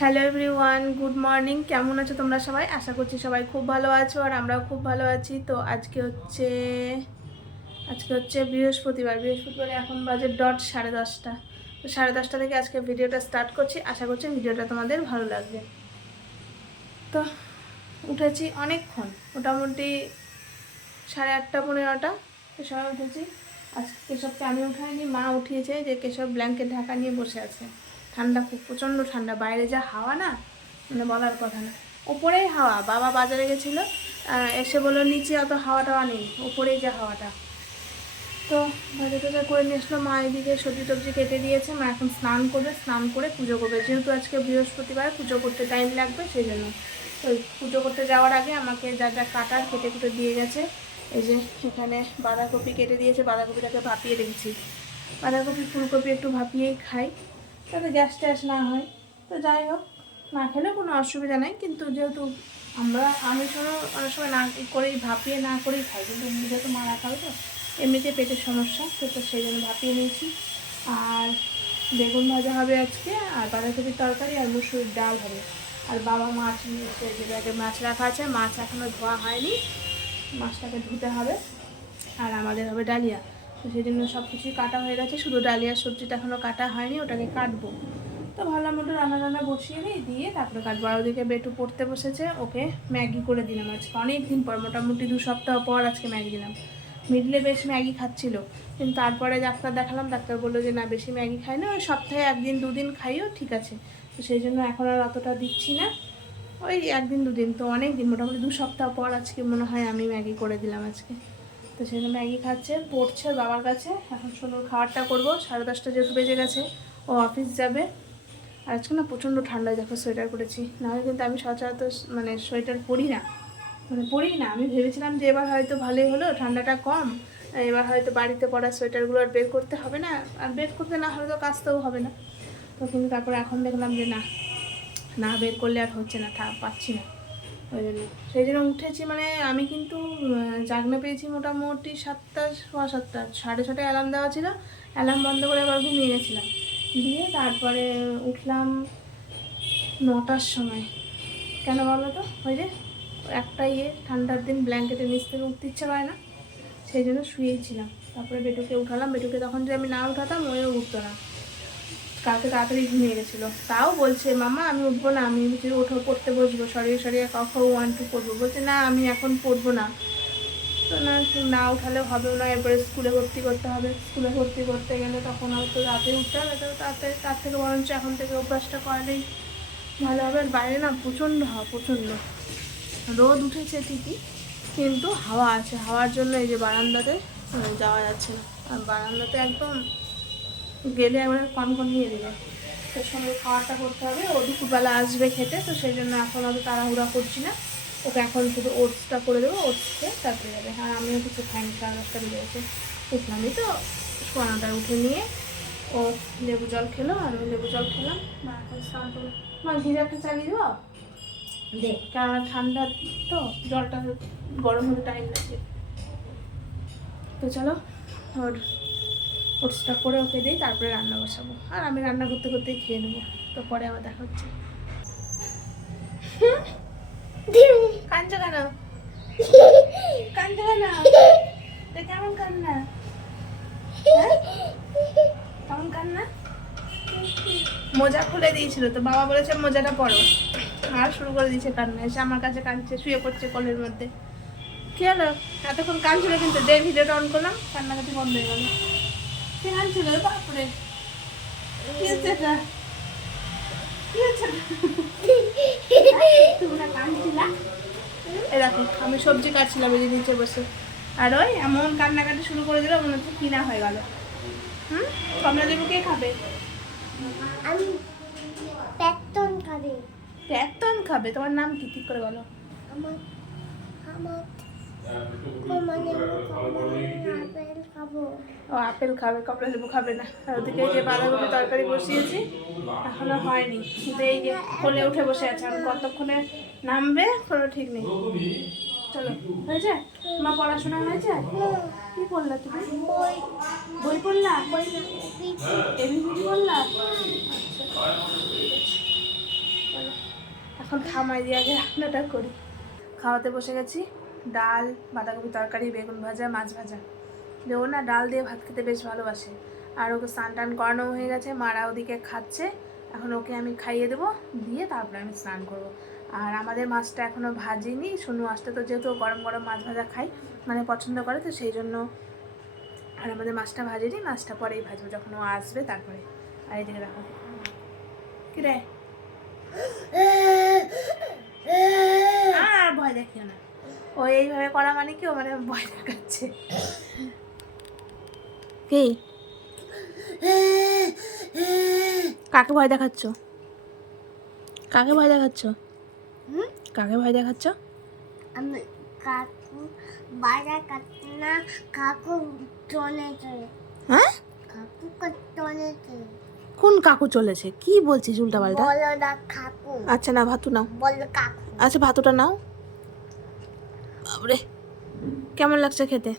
Hello everyone good morning কেমন আছো তোমরা সবাই? আশা করছি সবাই খুব ভালো আছো আর আমরাও খুব ভালো আছি। তো আজকে হচ্ছে আজকে হচ্ছে বৃহস্পতিবার। বৃহস্পতিবার এখন বাজে ডট সাড়ে দশটা। তো সাড়ে দশটা থেকে আজকে ভিডিওটা স্টার্ট করছি। আশা করছি ভিডিওটা তোমাদের ভালো লাগবে। তো উঠেছি অনেকক্ষণ, মোটামুটি সাড়ে আটটা, পনেরোটা। তো সবাই উঠেছি। আজকে কেশবকে আমি উঠাইনি, মা উঠিয়েছে যে কেশব ব্ল্যাঙ্কেট ঢাকা নিয়ে বসে আছে। ঠান্ডা, খুব প্রচণ্ড ঠান্ডা। বাইরে যা হাওয়া না মানে বলার কথা না। ওপরেই হাওয়া, বাবা বাজারে গেছিল এসে বলল, নিচে অত হাওয়া টাওয়া নেই, ওপরেই যা হাওয়াটা। তো বাজার টাজার করে নিয়ে আসলো, মা এদিকে সবজি টবজি কেটে দিয়েছে, মা এখন স্নান করবে, স্নান করে পুজো করবে। যেহেতু আজকে বৃহস্পতিবার, পুজো করতে টাইম লাগবে সেই জন্য তো পুজো করতে যাওয়ার আগে আমাকে যা যা কাটার কেটে কুটে দিয়ে গেছে। এই যে এখানে বাঁধাকপি কেটে দিয়েছে, বাঁধাকপিটাকে ভাপিয়ে রেখেছি। বাঁধাকপি, ফুলকপি একটু ভাপিয়েই খাই। তাতে গ্যাস ট্যাস না হয়। তো যাই হোক, না খেলেও কোনো অসুবিধা নেই, কিন্তু যেহেতু আমরা, আমি শোনো অনেক সময় না করেই ভাপিয়ে না করেই খাই, কিন্তু যেহেতু মারা খাবে তো, এমনিতে পেটের সমস্যা, তো সেই জন্য ভাপিয়ে নিয়েছি। আর বেগুন ভাজা হবে আজকে, আর বাঁধাকপির তরকারি, আর মুসুরির ডাল হবে। আর বাবা মাছ নিয়েছে যে ব্যাগে মাছ রাখা আছে, মাছ এখনও ধোয়া হয়নি, মাছটাকে ধুতে হবে। আর আমাদের হবে ডালিয়া। তো সেই জন্য সব কিছুই কাটা হয়ে গেছে। শুধু ডালিয়ার সবজিটা এখনও কাটা হয়নি, ওটাকে কাটবো। তো ভালো মতো রান্না রান্না বসিয়ে দিই দিয়ে তারপরে কাটবো। আর ওদিকে বেটু পড়তে বসেছে, ওকে ম্যাগি করে দিলাম আজকে। অনেক দিন পর, মোটামুটি দু সপ্তাহ পর আজকে ম্যাগি দিলাম। মিডলে বেশ ম্যাগি খাচ্ছিল, কিন্তু তারপরে ডাক্তার দেখালাম, ডাক্তার বলল যে, না, বেশি ম্যাগি খাই না ওই সপ্তাহে একদিন, দুদিন খাইও, ঠিক আছে। তো সেই জন্য এখন আর অতটা দিচ্ছি না। ওই একদিন, দুদিন, তো অনেক দিন মোটামুটি দু সপ্তাহ পর আজকে মনে হয় আমি ম্যাগি করে দিলাম আজকে। তো সেই জন্য ম্যাগি খাচ্ছে, পড়ছে বাবার কাছে। এখন সুন্দর খাবারটা করব। সাড়ে দশটা যেহেতু বেজে গেছে, ও অফিস যাবে। আর আজকে না প্রচণ্ড ঠান্ডা দেখো সোয়েটার পরেছি। নাহলে কিন্তু আমি সচরাচর মানে সোয়েটার পরি না। মানে পরি না, আমি ভেবেছিলাম যে এবার হয়তো ভালোই হলো, ঠান্ডাটা কম। এবার হয়তো বাড়িতে পরা সোয়েটারগুলো আর বের করতে হবে না। আর বের করতে না হলে তো কাচতেও হবে না। তো কিন্তু তারপরে এখন দেখলাম যে না না বের করলে আর হচ্ছে না পাচ্ছি না। ওই জন্য। সেই জন্য উঠেছি মানে আমি কিন্তু জাগনা পেয়েছি মোটামুটি সাতটা, সোয়া সাতটা, সাড়ে ছটায় অ্যালার্ম দেওয়া ছিল। অ্যালার্ম বন্ধ করে আবার ঘুমিয়ে গেছিলাম। দিয়ে তারপরে উঠলাম নটার সময়। কেন বলো তো? ওই যে একটা ইয়ে ঠান্ডার দিন ব্ল্যাঙ্কেটের নিচ থেকে উঠতে ইচ্ছে পায় না। সেই জন্য শুয়েছিলাম তারপরে বেটুকে উঠালাম। বেটুকে তখন যে আমি না উঠাতাম ওইও উঠতো না। কালকে তাড়াতাড়ি ঘুমিয়ে গেছিল। তাও বলছে, মামা, আমি উঠবো না, আমি যদি ওঠো পড়তে বসবো, সরিয়ে সরিয়ে কখন ওয়ান টু পড়ব? বলছে, না, আমি এখন পড়ব না। তো না না উঠালেও হবে না, এরপরে স্কুলে ভর্তি করতে হবে। স্কুলে ভর্তি করতে গেলে তখন হয়তো রাতে উঠতে হবে, তো তাতে তার থেকে বরঞ্চ এখন থেকে অভ্যাসটা করালেই ভালো হবে। আর বাইরে না প্রচণ্ড হাওয়া, প্রচণ্ড। রোদ উঠেছে ঠিকই, কিন্তু হাওয়া আছে। হাওয়ার জন্য এই যে বারান্দাতে যাওয়া যাচ্ছে না। আর বারান্দাতে একদম গেলে একবারে কনকন নিয়ে দেবে তো সঙ্গে খাওয়াটা করতে হবে। ও দুপুরবেলা আসবে খেতে, তো সেই জন্য এখন অত তাড়াহুড়া করছি না। ওকে এখন শুধু ওটসটা করে দেবো, ওটস খেয়ে তারপরে যাবে। হ্যাঁ আমিও কিছু খাইনি সাড়ে দশটা বেজে গেছে উঠলামই তো সোনাটা উঠে নিয়ে ও লেবু জল খেলো, আর আমি লেবু জল খেলাম। মা এখন স্নান করব। মা গিজারটা চালিয়ে কারণ ঠান্ডা তো, জলটা গরম হতে টাইম লাগে তো চলো ওর ওটসটা করে ওকে দিই তারপরে রান্না বসাবো। আর আমি রান্না করতে করতে খেয়ে নেব। তো পরে আবার দেখা হচ্ছে। কাঞ্চ কেন? কাঞ্চ কেন? তো কেমন কান্না? হ্যাঁ? কেমন কান্না? মোজা খুলে দিয়েছিল তো বাবা বলেছে মোজাটা পরো। আর শুরু করে দিয়েছে কান্না। এসে আমার কাছে কাঁদছে শুয়ে পড়ছে কোলের মধ্যে। কি হলো? এতক্ষণ কাঁদছিল কিন্তু দে ভিডিওটা অন করলাম কান্নাকাটি বন্ধ হয়ে গেল। কাঁদছিল রে? বাপরে। কি হচ্ছে এটা? কি হচ্ছে? তোমরা কাঁদছিলা? এ দেখো আমি সবজি কাটছিলাম এই যে নিচে বসে। আর ওই এমন কান্নাকাটি শুরু করে দিল মনে হচ্ছে কিনা হয়ে গেল। হুম? কমলা লেবু কে খাবে? আমি পেতন খাবে। একদম খাবে? তোমার নাম কি? ঠিক করে বলো। আমার আমার ও, আপেল খাবে কমলা লেবু খাবে না। ওদিকে এই যে বাঁধাকপি তরকারি বসিয়েছি, এখনও হয়নি। কিন্তু এই যে কোলে উঠে বসে আছে আমি কতক্ষণে নামবে কোনো ঠিক নেই। চলো, হয়েছে? মা, পড়াশোনা হয়েছে? কি পড়লা তুমি? বই পড়লা? বই না পিঠে পড়লা। এখন থামাই দিয়ে আগে রান্নাটা করি। খাওয়াতে বসে গেছি। ডাল বাঁধাকপি তরকারি বেগুন ভাজা মাছ ভাজা। ও না ডাল দিয়ে ভাত খেতে বেশ ভালোবাসে। আর ওকে স্নান টান করানো হয়ে গেছে মারা ওদিকে খাচ্ছে। এখন ওকে আমি খাইয়ে দেবো দিয়ে তারপরে আমি স্নান করব। আর আমাদের মাছটা এখনও ভাজিনি। শুনু আসতে তো যেহেতু গরম গরম মাছ ভাজা খাই মানে পছন্দ করে তো সেই জন্য আর আমাদের মাছটা ভাজিনি। মাছটা পরেই ভাজবো যখন ও আসবে তারপরে। আর এদিকে দেখো। কি রে আর ভয় দেখিও না। ও এইভাবে করা মানে কি? ও মানে ভয় দেখাচ্ছে। কি? কাকে ভয় দেখাচ্ছ? কাকে ভয় দেখাচ্ছ? হুম? কাকে ভয় দেখাচ্ছ? আমি কাকু বাজার কাটতে না কাকু টনে চলে হ্যাঁ? কাকু টনে চলে কোন কাকু চলেছে? কি বলছিস উল্টা পাল্টা কাকু। আচ্ছা না ভাতু নাও। বলো কাকু। আচ্ছা ভাতুটা নাও। বাবরে কেমন লাগছে খেতে?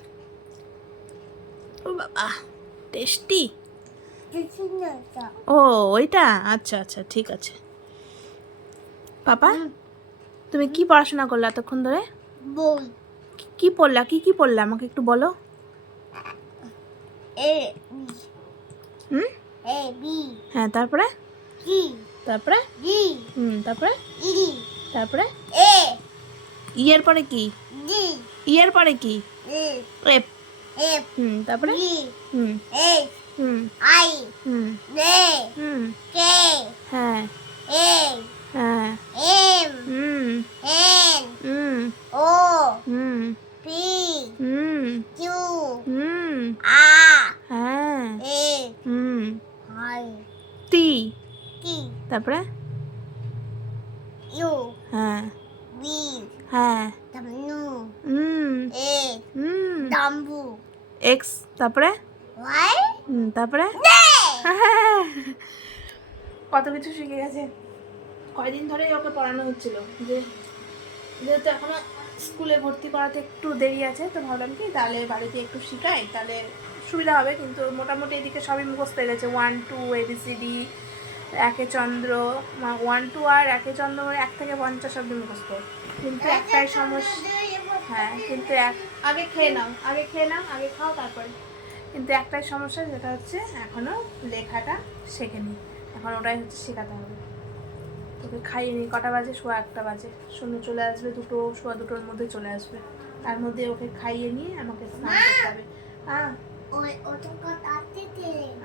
ও বাবা টেস্টি। ও ওইটা? আচ্ছা আচ্ছা ঠিক আছে। পাপা তুমি কি পড়াশোনা করলে এতক্ষণ ধরে? কি- পড়লা? কি কি পড়লা? আমাকে একটু বলো। A hmm? A B. হ্যাঁ তারপরে? তারপরে? হুম তারপরে? ই। তারপরে? এ ইয়ের পরে কি ডি ইয়ের পরে কি ই এফ এফ হুম তারপরে ই হুম এইচ হুম আই হুম জে হুম কে হ্যাঁ এ হ্যাঁ এম হুম এন হুম ও হুম পি হুম কিউ হুম আর হ্যাঁ এ হুম আই টি টি তারপরে ইউ হ্যাঁ বি হ্যাঁ। ডাব্লিউ হুম। এ হুম। ডাম্বু এক্স তারপরে? ওয়াই হুম তারপরে? কত কিছু শিখে গেছে। কয়দিন ধরেই ওকে পড়ানো হচ্ছিল। যে যেহেতু এখনও স্কুলে ভর্তি করাতে একটু দেরি আছে তো ভাবলাম কি তাহলে বাড়িতে একটু শিখাই তাহলে সুবিধা হবে। কিন্তু মোটামুটি এদিকে সবই মুখস্থ হয়ে গেছে। ওয়ান টু এবিসিডি একে চন্দ্র ওয়ান টু আর একে চন্দ্র এক থেকে পঞ্চাশ অব্দি মুখস্থ। কিন্তু একটাই সমস্যা। হ্যাঁ কিন্তু এক আগে খেয়ে নাও আগে খেয়ে নাও আগে খাও তারপরে। কিন্তু একটাই সমস্যা যেটা হচ্ছে এখনও লেখাটা শেখেনি। এখন ওটাই হচ্ছে শেখাতে হবে। তোকে খাইয়ে নি কটা বাজে? শোয়া একটা বাজে। শূন্য চলে আসবে দুটো শোয়া দুটোর মধ্যে চলে আসবে। তার মধ্যে ওকে খাইয়ে নিয়ে আমাকে স্নান করতে হবে। হ্যাঁ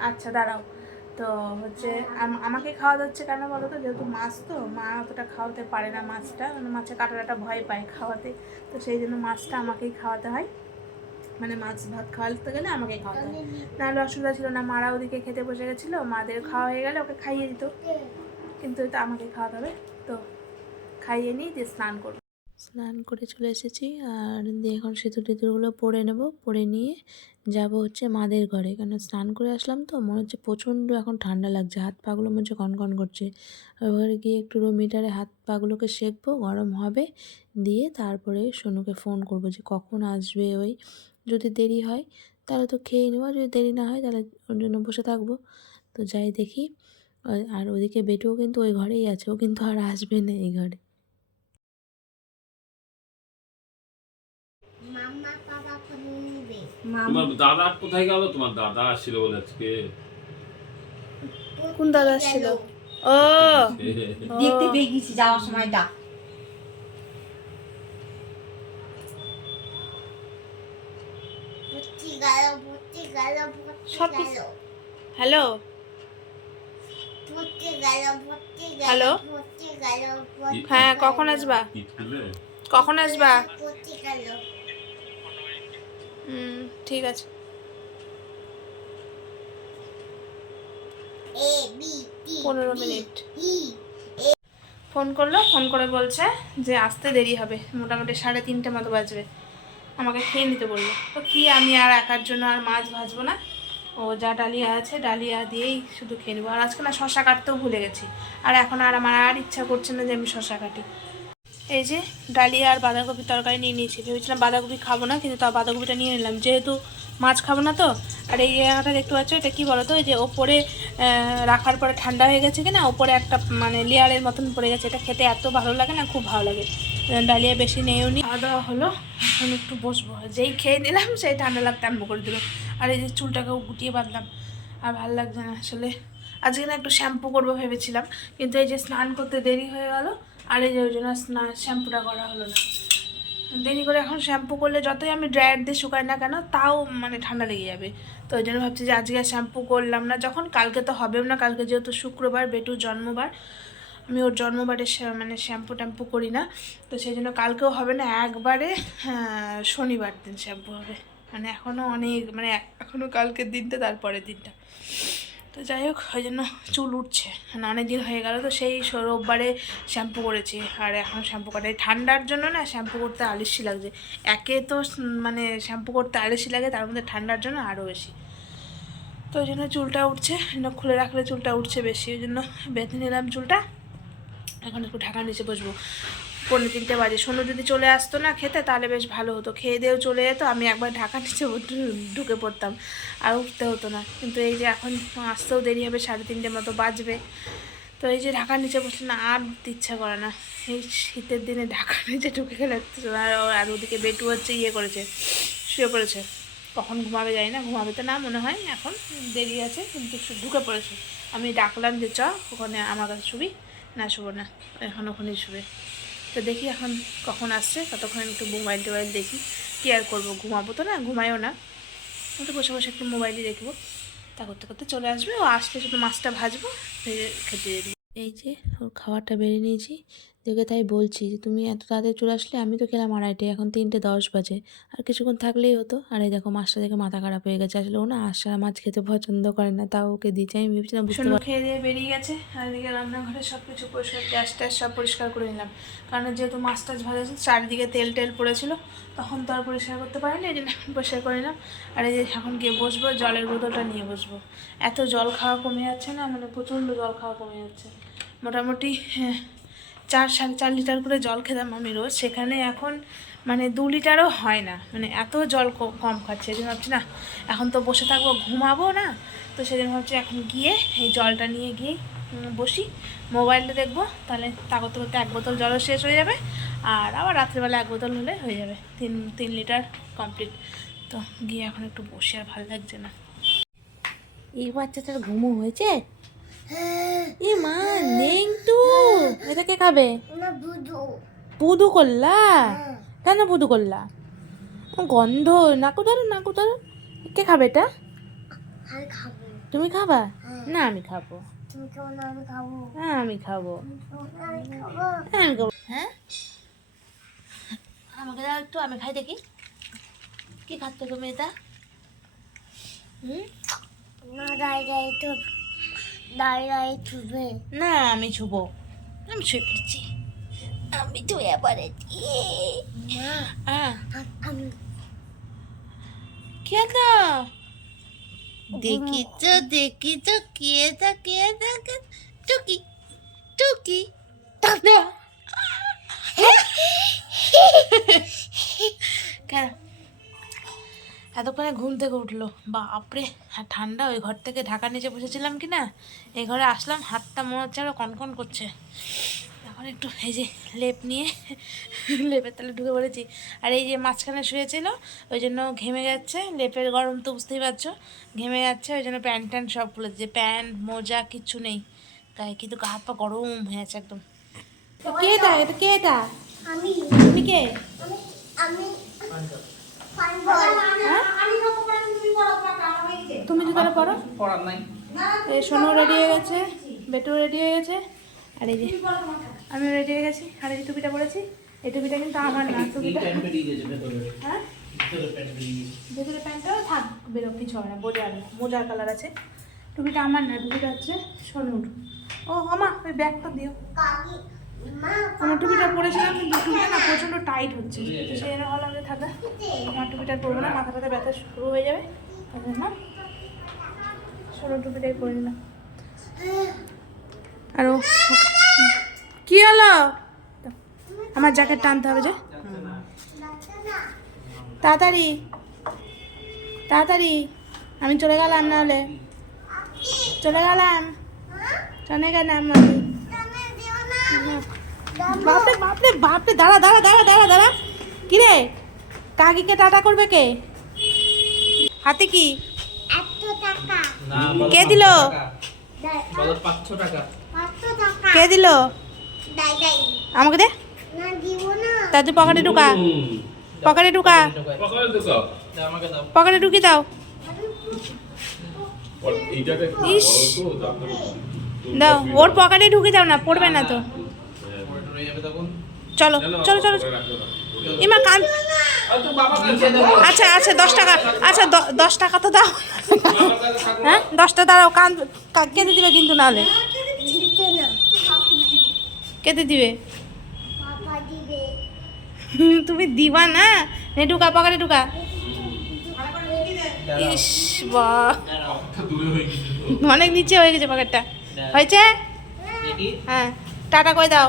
আচ্ছা দাঁড়াও। তো হচ্ছে আমাকে খাওয়া হচ্ছে কেন বলো তো যেহেতু মাছ তো, মা অতটা খাওয়াতে পারে না মাছটা। মানে মাছের কাটাটা ভয় পায় খাওয়াতে। তো সেই জন্য মাছটা আমাকেই খাওয়াতে হয়। মানে মাছ ভাত খাওয়াতে গেলে আমাকেই খাওয়াতে হয়। নাহলে অসুবিধা ছিল না, মারা ওদিকে খেতে বসে গেছিল, মাদের খাওয়া হয়ে গেলে ওকে খাইয়ে দিত। কিন্তু এটা আমাকে খাওয়াতে হবে। তো খাইয়ে নিই দিয়ে স্নান করব। স্নান করে চলে এসেছি আর দিয়ে এখন সিঁদুর টিঁদুরগুলো পরে নেব। পরে নিয়ে যাব হচ্ছে মাদের ঘরে। কেন স্নান করে আসলাম তো, মনে হচ্ছে প্রচণ্ড এখন ঠান্ডা লাগছে। হাত পাগুলো মনে হচ্ছে কনকন করছে। ঘরে গিয়ে একটু রুম হিটারে হাত পাগুলোকে সেঁকবো গরম হবে। দিয়ে তারপরে সোনুকে ফোন করব যে কখন আসবে ওই। যদি দেরি হয়, তাহলে তো খেয়ে নেব। যদি দেরি না হয়, তাহলে ওর জন্য বসে থাকব। তো যাই দেখি। আর ওদিকে বেটুও কিন্তু ওই ঘরেই আছে। ও কিন্তু আর আসবে না এই ঘরে। তোমার দাদা কোথায় গেল? তোমার দাদা আসছিল বলে আজকে। কোন দাদা ছিল ও। দেখতে পেয়ে গেছি যাওয়ার সময় ডাক হ্যালো? হ্যালো? হ্যাঁ কখন আসবা? কখন আসবা? হুম ঠিক আছে। পনেরো মিনিট। ই ফোন করল ফোন করে বলছে যে আসতে দেরি হবে মোটামুটি সাড়ে তিনটে মতো বাজবে। আমাকে খেয়ে নিতে বলল তো কি আমি আর একার জন্য আর মাছ ভাজবো না? ও যা ডালিয়া আছে ডালিয়া দিয়েই শুধু খেয়ে নেব। আর আজকে না শশা কাটতেও ভুলে গেছি। আর এখন আর আমার আর ইচ্ছা করছে না যে আমি শশা কাটি। এই যে ডালিয়া আর বাঁধাকপি তরকারি নিয়ে নিয়েছি। ভেবেছিলাম বাঁধাকপি খাব না, কিন্তু তাও বাঁধাকপিটা নিয়ে নিলাম। যেহেতু মাছ খাব না তো, আর এই জায়গাটা দেখতে পাচ্ছ, এটা কি বলো তো এই যে ওপরে রাখার পরে ঠান্ডা হয়ে গেছে কিনা, ওপরে একটা মানে লেয়ারের মতন পড়ে গেছে। এটা খেতে এত ভালো লাগে না, খুব ভালো লাগে। ডালিয়া বেশি নেও নি। খাওয়া দাওয়া হলো, এখন একটু বসবো। যেই খেয়ে নিলাম, সেই ঠান্ডা লাগতে আরম্ভ করে দিল। আর এই যে চুলটাকেও গুটিয়ে বাঁধলাম। আর ভালো লাগছে না আসলে। আজকে না একটু শ্যাম্পু করব ভেবেছিলাম, কিন্তু এই যে স্নান করতে দেরি হয়ে গেল আর এই যে ওই জন্য স্নান শ্যাম্পুটা করা হলো না। দেরি করে এখন শ্যাম্পু করলে যতই আমি ড্রায়ার দিয়ে শুকাই না কেন তাও মানে ঠান্ডা লেগে যাবে। তো ওই জন্য ভাবছি যে আজকে আর শ্যাম্পু করলাম না। যখন কালকে তো হবেও না কালকে যেহেতু শুক্রবার বেটুর জন্মবার আমি ওর জন্মবারে মানে শ্যাম্পু ট্যাম্পু করি না। তো সেই জন্য কালকেও হবে না একবারে হ্যাঁ, শনিবার দিন শ্যাম্পু হবে। মানে এখনও অনেক মানে এখনও কালকের দিনটা তারপরের দিনটা। তো যাই হোক, ওই জন্য চুল উঠছে। মানে অনেক দিন হয়ে গেল তো সেই রোববারে শ্যাম্পু করেছি। আর এখন শ্যাম্পু করা ঠান্ডার জন্য না শ্যাম্পু করতে আলিসি লাগছে। একে তো মানে শ্যাম্পু করতে আলিসি লাগে, তার মধ্যে ঠান্ডার জন্য আরও বেশি। তো ওই জন্য চুলটা উঠছে। খুলে রাখলে চুলটা উঠছে বেশি। ওই জন্য বেঁধে নিলাম চুলটা। এখন একটু ঢাকা নিচে বসবো। পনেরো তিনটে বাজে। সোনু যদি চলে আসতো না খেতে, তাহলে বেশ ভালো হতো। খেয়ে দিয়েও চলে যেত, আমি একবার ঢাকা নিচে ঢুকে পড়তাম, আর উঠতে হতো না। কিন্তু এই যে এখন আসতেও দেরি হবে, সাড়ে তিনটে মতো বাজবে। তো এই যে ঢাকার নিচে বসলে না, আর ইচ্ছা করে না। এই শীতের দিনে ঢাকার নিচে ঢুকে গেলে আর- ওদিকে বেটু হচ্ছে ইয়ে করেছে, শুয়ে পড়েছে। কখন ঘুমাবে যাই না, ঘুমাবে তো না মনে হয় এখন, দেরি আছে, কিন্তু ঢুকে পড়েছে। আমি ডাকলাম যে, চ, ওখানে আমার কাছে শুবি, না শুবো না, এখন ওখানেই শুবে। তো দেখি এখন কখন আসছে। ততক্ষণ একটু মোবাইল টোবাইল দেখি। কেয়ার আর করব? ঘুমাবো তো না ঘুমায়ও না। একটু বসে বসে একটু মোবাইলই দেখব। তা করতে করতে চলে আসবে। ও আসলে শুধু মাছটা ভাজবো, ভেজে খেতে দেবো। এই যে, ওর খাবারটা বেড়ে নিয়েছি। দেখে তাই বলছি যে তুমি এত তাড়াতাড়ি চলে আসলে আমি তো খেলাম আড়াইটে এখন তিনটে দশ বাজে। আর কিছুক্ষণ থাকলেই হতো। আর এই দেখো মাছটা দেখে মাথা খারাপ হয়ে গেছে। আসলে ও না আশা মাছ খেতে পছন্দ করে না তাও ওকে দিচ্ছে। আমি ভেবেছিলাম বুঝতে খেয়ে দিয়ে বেরিয়ে গেছে। আর এদিকে রান্নাঘরে সব কিছু পরিষ্কার গ্যাস ট্যাস সব পরিষ্কার করে নিলাম। কারণ যেহেতু মাছ টাছ ভাজা ছিল চারিদিকে তেল টেল পড়েছিল তখন তো আর পরিষ্কার করতে পারিনি এই জন্য এখন পরিষ্কার করে নিলাম। আর এই যে এখন গিয়ে বসবো জলের বোতলটা নিয়ে বসবো। এত জল খাওয়া কমে যাচ্ছে না মানে প্রচণ্ড জল খাওয়া কমে যাচ্ছে। মোটামুটি হ্যাঁ, চার সাড়ে চার লিটার করে জল খেতাম আমি রোজ। সেখানে এখন মানে দু লিটারও হয় না। মানে এত জল কম খাচ্ছে। এই জন্য ভাবছি, না, এখন তো বসে থাকব, ঘুমাবো না। তো সেজন্য ভাবছি, এখন গিয়ে এই জলটা নিয়ে গিয়ে বসি। মোবাইলটা দেখব, তাহলে তা করতে এক বোতল জলও শেষ হয়ে যাবে, আর আবার রাত্রিবেলা এক বোতল হলে হয়ে যাবে। তিন তিন লিটার কমপ্লিট। তো গিয়ে এখন একটু বসে, আর ভালো লাগছে না। এই বাচ্চাটার ঘুমো হয়েছে? এ মা তো। এটা কে খাবে? পুদু করলা? কেন পুদু করলা? গন্ধ। নাকু ধরো নাকু ধরো। কে খাবে এটা? তুমি খাবা? না আমি খাব। তুমি না আমি খাব। হ্যাঁ আমি খাব। আমি হ্যাঁ আমি খাব। হ্যাঁ? আমাকে দাও একটু আমি খাই দেখি। কি খাচ্ছ তুমি এটা? হুম? না দাঁড়িয়ে দাঁড়িয়ে তো দাঁড়িয়ে দাঁড়িয়ে ছুবে না আমি ছুবো আমি শুয়ে পড়েছি। আমি তো এবারে মা। হ্যাঁ আ- আমি কে তো দেখিছ দেখিছ কে তা কে তা কে টুকি টুকি। দাদা। কেন? এতক্ষণে ঘুম থেকে উঠল। বাপরে হ্যাঁ ঠান্ডা ওই ঘর থেকে ঢাকা নিচে বসেছিলাম কি না এই ঘরে আসলাম হাতটা মনে হচ্ছে আরও কনকন করছে। এখন একটু এই যে লেপ নিয়ে লেপের তালে ঢুকে পড়েছি। আর এই যে মাঝখানে শুয়েছিল ওই জন্য ঘেমে যাচ্ছে। লেপের গরম তো বুঝতেই পারছ ঘেমে যাচ্ছে ওই জন্য প্যান্ট ট্যান্ট সব খুলেছে প্যান্ট মোজা কিচ্ছু নেই। গায়ে কিন্তু গা হাত পা গরম হয়ে আছে একদম। কে এটা? এটা কে এটা? আমি। তুমি কে? আমি। আমি তুমি জুতোটা পরো? এই সোনু রেডি হয়ে গেছে বেটু রেডি হয়ে গেছে আর এই যে আমি রেডি হয়ে গেছি আর এই যে টুপিটা পরেছি এই টুপিটা কিন্তু আমার না টুপিটা হ্যাঁ? ভেতরে প্যান্টটাও থাক বেরো কিছু হয় না বোঝার মোজার কালার আছে। টুপিটা আমার না টুপিটা হচ্ছে সোনুর। ও আমা ওই ব্যাগটা দিও। আমার টুপিটা পরেছিলাম কিন্তু টুপিটা না প্রচণ্ড টাইট হচ্ছে তো সেই জন্য আমার টুপিটা পরবো না মাথা ব্যথা ব্যথা শুরু হয়ে যাবে। তাই জন্য সোনুর টুপিটাই পরে নিলাম। আর কি হলো? আমার জ্যাকেট টানতে হবে যে। তাড়াতাড়ি তাড়াতাড়ি। আমি চলে গেলাম নাহলে। চলে গেলাম। চলে গেলাম আমি বাপরে বাপরে বাপরে, দাঁড়া দাঁড়া দাঁড়া দাঁড়া দাঁড়া। কি রে কাকিকে টাটা করবে কে? হাতে কি? কে দিলো? কে দিল? দাই দাই আমাকে দে। না তার পকেটে ঢুকা। পকেটে ঢুকা। পকেটে ঢুকি দাও। ইস। দাও। ওর পকেটে ঢুকে দাও না পড়বে না তো। তখন। চলো চলো, চলো। ইমা কান আচ্ছা আচ্ছা দশ টাকা আচ্ছা দ- দশ টাকা তো দাও। হ্যাঁ দশটা দাঁড়াও কান কা- কেটে দিবে কিন্তু নাহলে। কেটে দিবে। তুমি দিবা না? নে ঢুকা পকেটে ঢুকা ইস বা। অনেক নিচে হয়ে গেছে পকেটটা। হয়েছে? হ্যাঁ টাটা করে দাও।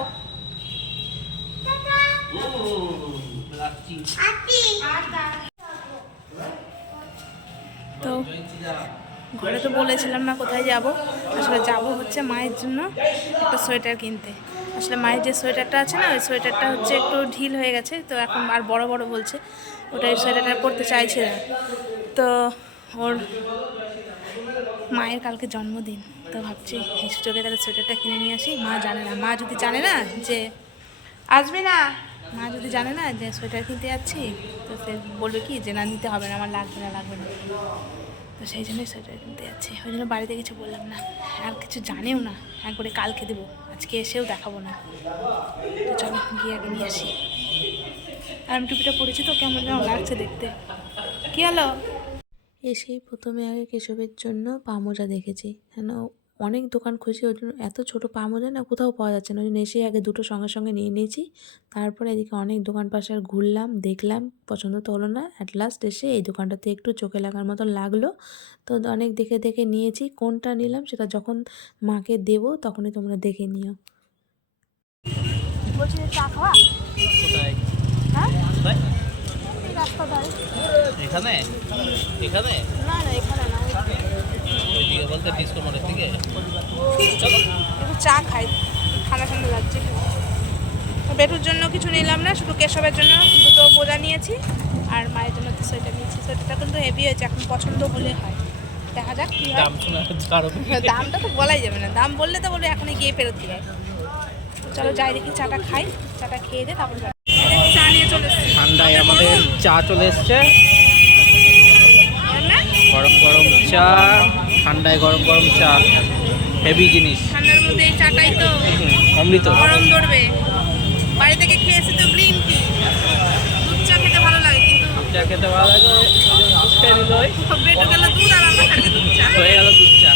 তো ঘরে তো বলেছিলাম না কোথায় যাব। আসলে যাব হচ্ছে মায়ের জন্য একটা সোয়েটার কিনতে। আসলে মায়ের যে সোয়েটারটা আছে না ওই সোয়েটারটা হচ্ছে একটু ঢিল হয়ে গেছে তো এখন আর বড় বড় বলছে ওটা ওই সোয়েটারটা পরতে চাইছে না। তো ওর মায়ের কালকে জন্মদিন তো ভাবছি এই সুযোগে তাহলে সোয়েটারটা কিনে নিয়ে আসি। মা জানে না মা যদি জানে না যে আসবে না। মা যদি জানে না যে সোয়েটার কিনতে যাচ্ছি, তো সে বলবে কি যে, না, নিতে হবে না, আমার লাগবে না লাগবে না। তো সেই জন্যই সোয়েটার কিনতে যাচ্ছি। ওই জন্য বাড়িতে কিছু বললাম না। আর কিছু জানেও না। একবারে কালকে দেবো। আজকে এসেও দেখাবো না। তো চলো, গিয়ে আগে নিয়ে আসি। আর আমি টুপিটা পরেছি তো, কেমন যেন লাগছে দেখতে। কি হলো? এসেই প্রথমে আগে কেশবের জন্য পামোজা দেখেছি। কেন অনেক দোকান খুঁজে ওই জন্য এত ছোটো পামোজা না কোথাও পাওয়া যাচ্ছে না। ওই জন্য এসেই আগে দুটো সঙ্গে সঙ্গে নিয়ে নিয়েছি। তারপরে এদিকে অনেক দোকান পাশে আর ঘুরলাম দেখলাম পছন্দ তো হলো না। অ্যাট লাস্ট এসে এই দোকানটাতে একটু চোখে লাগার মতো লাগল। তো অনেক দেখে দেখে নিয়েছি কোনটা নিলাম সেটা যখন মাকে দেবো তখনই তোমরা দেখে নিও। বলছি চা খাওয়া? হ্যাঁ? কোথায়? রাস্তা ধারে এখানে? এখানে? না না এখানে বলতে ডিসকো মোড়ের দিকে। একটু চা খাই ঠান্ডা ঠান্ডা লাগছে। তো বেটুর জন্য কিছু নিলাম না শুধু কেশবের জন্য দুটো বোঝা নিয়েছি আর মায়ের জন্য তো সোয়েটার নিয়েছি। সোয়েটারটা কিন্তু হেভি হয়েছে এখন পছন্দ হলে হয়। দেখা যাক কী হয়। দাম শোনা ছাড়ো দামটা তো বলাই যাবে না। দাম বললে তো বলবে এখনই গিয়ে ফেরত দিয়ে চলো যাই দেখি চাটা খাই চাটা খেয়ে দে তারপর চা নিয়ে চলে এসেছি। ঠান্ডায় আমাদের চা চলে এসছে। না গরম গরম চা। ঠান্ডায় গরম গরম চা হেভি জিনিস। ঠান্ডার মধ্যে এই চাটাই তো অমৃত। গরম করবে বাড়ি থেকে খেয়েছি তো গ্রিন টি। দুধ চা খেতে ভালো লাগে কিন্তু চা খেতে ভালো লাগে ওই দুধ খেয়ে নিল বেটু গেল দুধ আর আমরা খালি দুধ চা। হয়ে গেল দুধ চা।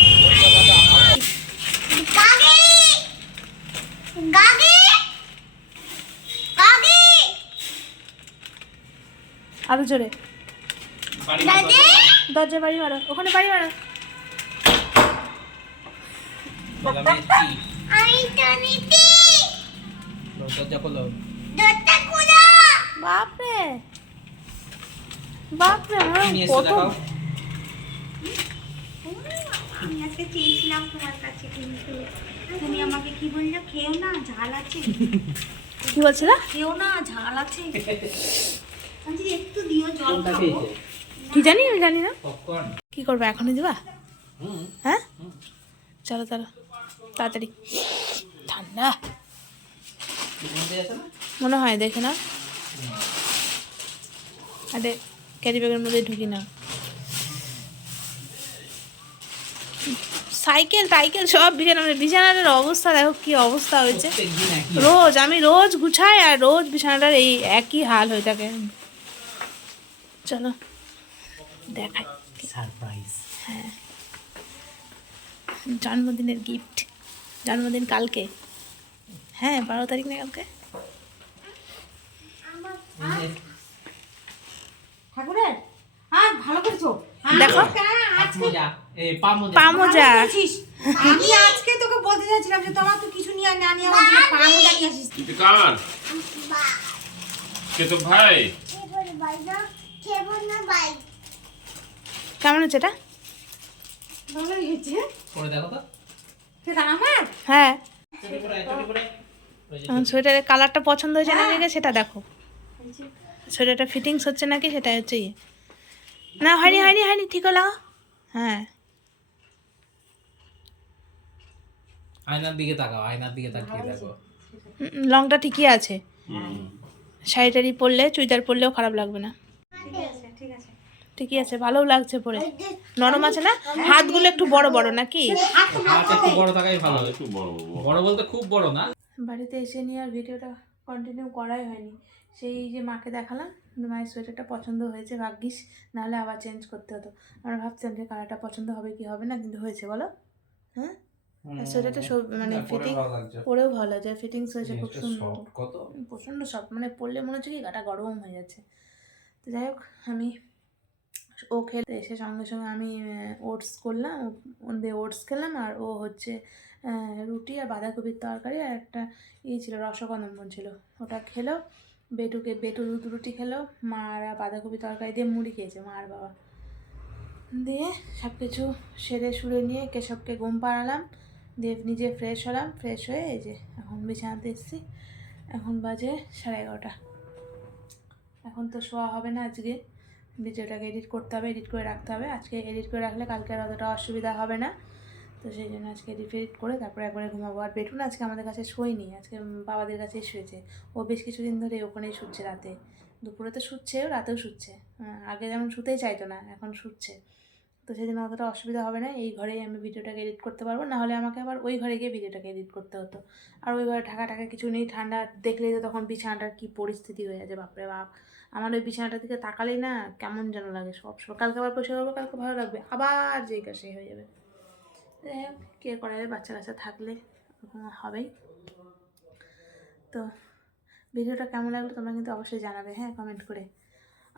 গাগি! গাগি! গাগি! আরও জোরে। দরজা বাড়ি মারো ওখানে বাড়ি মারো। আমি দরজা খোলো দরজা খুলো কত আমি আজকে চেয়েছিলাম তোমার কাছে কিন্তু তুমি আমাকে কি বলল? খেও না ঝাল আছে। কি বলছিল? খেও না ঝাল আছে। আমি একটু দিও জল খাব। কি জানি আমি জানি না। পপকর্ন কি করবে এখনই দিবা? হ্যাঁ? চলো চলো। তাড়াতাড়ি। ঠান্ডা। মনে হয় দেখে না আরে ক্যারি ব্যাগের মধ্যে ঢুকি না। সাইকেল টাইকেল সব বিছানা মানে বিছানাটার অবস্থা দেখো কি অবস্থা হয়েছে। রোজ আমি রোজ গুছাই আর রোজ বিছানাটার এই একই হাল হয়ে থাকে। চলো দেখাই। সারপ্রাইজ। জন্মদিনের গিফট জন্মদিন কালকে। হ্যাঁ বারো তারিখ না কালকে? ঠাকুরের আর ভালো করেছ। দেখো। আমি আজকে তোকে বলতে চাইছিলাম যে তোমার তো কিছু নিয়ে না নিয়ে আমার জন্য নিয়ে আসিস। কার? কে তো ভাই? কেবল বাইনা কেবল না? বাই কেমন হচ্ছে এটা? ভালোই হয়েছে। পরে দেখো তো। সেটা আমার? হ্যাঁ। সোয়েটারের কালারটা পছন্দ হয়েছে না দেখে সেটা দেখো। সোয়েটারটা ফিটিংস হচ্ছে নাকি সেটা হচ্ছে ইয়ে। না হয়নি হয়নি হয়নি ঠিক হলো। হ্যাঁ। আয়নার দিকে তাকাও আয়নার দিকে তাকিয়ে দেখো। লংটা ঠিকই আছে। শাড়ি টাড়ি পরলে চুড়িদার পরলেও খারাপ লাগবে না। ঠিক ঠিক আছে। ঠিকই আছে ভালোও লাগছে পরে নরম আছে না? হাতগুলো একটু বড় বড় নাকি? হাত একটু বড় থাকাই ভালো একটু বড় বড়। বড় বলতে খুব বড় না? বাড়িতে এসে নিয়ে আর ভিডিওটা কন্টিনিউ করাই হয়নি। সেই যে মাকে দেখালাম কিন্তু মায়ের সোয়েটারটা পছন্দ হয়েছে ভাগ্যিস নাহলে আবার চেঞ্জ করতে হতো। আমরা ভাবছিলাম যে কালারটা পছন্দ হবে কি হবে না কিন্তু হয়েছে বলো। হ্যাঁ? আর সোয়েটারটা সব মানে ফিটিং পরেও ভালো লাগছে ফিটিংস হয়েছে খুব সুন্দর। কত? প্রচণ্ড সফট মানে পরলে মনে হচ্ছে কি গাটা গরম হয়ে যাচ্ছে। তো যাই হোক আমি ও খেতে এসে সঙ্গে সঙ্গে আমি ওটস করলাম দিয়ে ওটস খেলাম আর ও হচ্ছে রুটি আর বাঁধাকপির তরকারি আর একটা ইয়ে ছিল রসকদম্বন ছিল। ওটা খেলো, বেটুকে, বেটু রুটি খেলো, মা আর বাঁধাকপি তরকারি দিয়ে মুড়ি খেয়েছে, মা আর বাবা। দিয়ে সব কিছু সেরে সুরে নিয়ে কেশবকে ঘুম পাড়ালাম, দিয়ে নিজে ফ্রেশ হলাম ফ্রেশ হয়ে এই যে এখন বিছানাতে এসেছি, এখন বাজে সাড়ে এগারোটা। এখন তো শোয়া হবে না আজকে। ভিডিওটাকে এডিট করতে হবে এডিট করে রাখতে হবে। আজকে এডিট করে রাখলে কালকে আর অতটা অসুবিধা হবে না। তো সেই জন্য আজকে এডিট ফেডিট করে তারপরে একবারে ঘুমাবো। আর বেটুন আজকে আমাদের কাছে শোয়নি, আজকে বাবাদের কাছেই শুয়েছে। ও বেশ কিছুদিন ধরে ওখানেই শুচ্ছে রাতে। দুপুরে তো শুচ্ছে রাতেও শুচ্ছে। আগে যেমন শুতেই চাইতো না, এখন শুচ্ছে। তো জন্য অতটা অসুবিধা হবে না, এই ঘরেই আমি ভিডিওটাকে এডিট করতে পারব। নাহলে আমাকে আবার ওই ঘরে গিয়ে ভিডিওটাকে এডিট করতে হতো। আর ওই ঘরে ঢাকা টাকা কিছু নেই, ঠান্ডা দেখলেই তো তখন বিছানাটার কী পরিস্থিতি হয়ে আছে বাপরে বাপ। আমার ওই বিছানাটার দিকে তাকালেই না কেমন যেন লাগে, সব সময় কালকে আবার পয়সা করব কালকে ভালো লাগবে, আবার যে কাছে হয়ে যাবে। যাই হোক, কে করা যাবে, বাচ্চা কাচ্চা থাকলে ওরকম হবেই। তো, ভিডিওটা কেমন লাগল তোমরা কিন্তু অবশ্যই জানাবে হ্যাঁ কমেন্ট করে।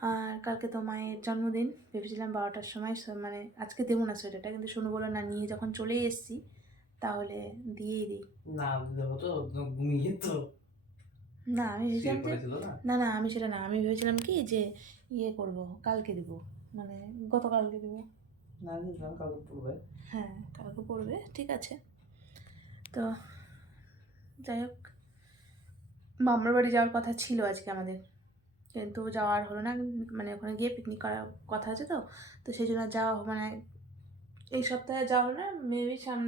আর কালকে তো মায়ের জন্মদিন ভেবেছিলাম বারোটার সময় মানে আজকে দেবো না সোয়েটারটা কিন্তু শুনু বলো না নিয়ে যখন চলে এসেছি তাহলে দিয়েই দিই। না দেবো তো ঘুমিয়ে তো। না আমি ভেবেছিলাম না? না আমি সেটা না আমি ভেবেছিলাম কি যে ইয়ে করব কালকে দিব মানে গতকালকে দিব। না কালকে পড়বে। হ্যাঁ কালকে পড়বে ঠিক আছে। তো যাই হোক মামার বাড়ি যাওয়ার কথা ছিল আজকে আমাদের। কিন্তু যাওয়ার হলো না মানে ওখানে গিয়ে পিকনিক করার কথা আছে তো তো সেই জন্য যাওয়া মানে এই সপ্তাহে যাওয়া হলো না মেবি সাম,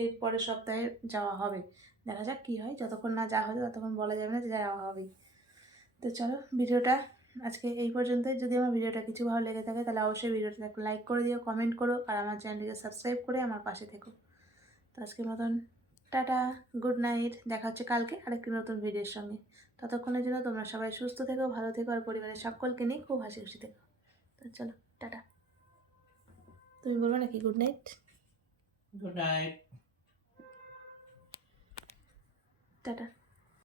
এর পরের সপ্তাহে যাওয়া হবে। দেখা যাক কী হয়, যতক্ষণ না যাওয়া হবে ততক্ষণ বলা যাবে না যে যাওয়া হবেই তো চলো, ভিডিওটা আজকে এই পর্যন্তই। যদি আমার ভিডিওটা কিছু ভালো লেগে থাকে তাহলে অবশ্যই ভিডিওটা লাইক করে দিও কমেন্ট করো, আর আমার চ্যানেলটিকে সাবস্ক্রাইব করে আমার পাশে থেকো। তো আজকের মতন, টাটা গুড নাইট দেখা হচ্ছে কালকে আরেকটি নতুন ভিডিওর সঙ্গে। ততক্ষণের জন্য তোমরা সবাই সুস্থ থেকো ভালো থেকো আর পরিবারের সকলকে নিয়ে খুব হাসি খুশি থেকো। তো চলো টাটা। তুমি বলব নাকি good night good night tata.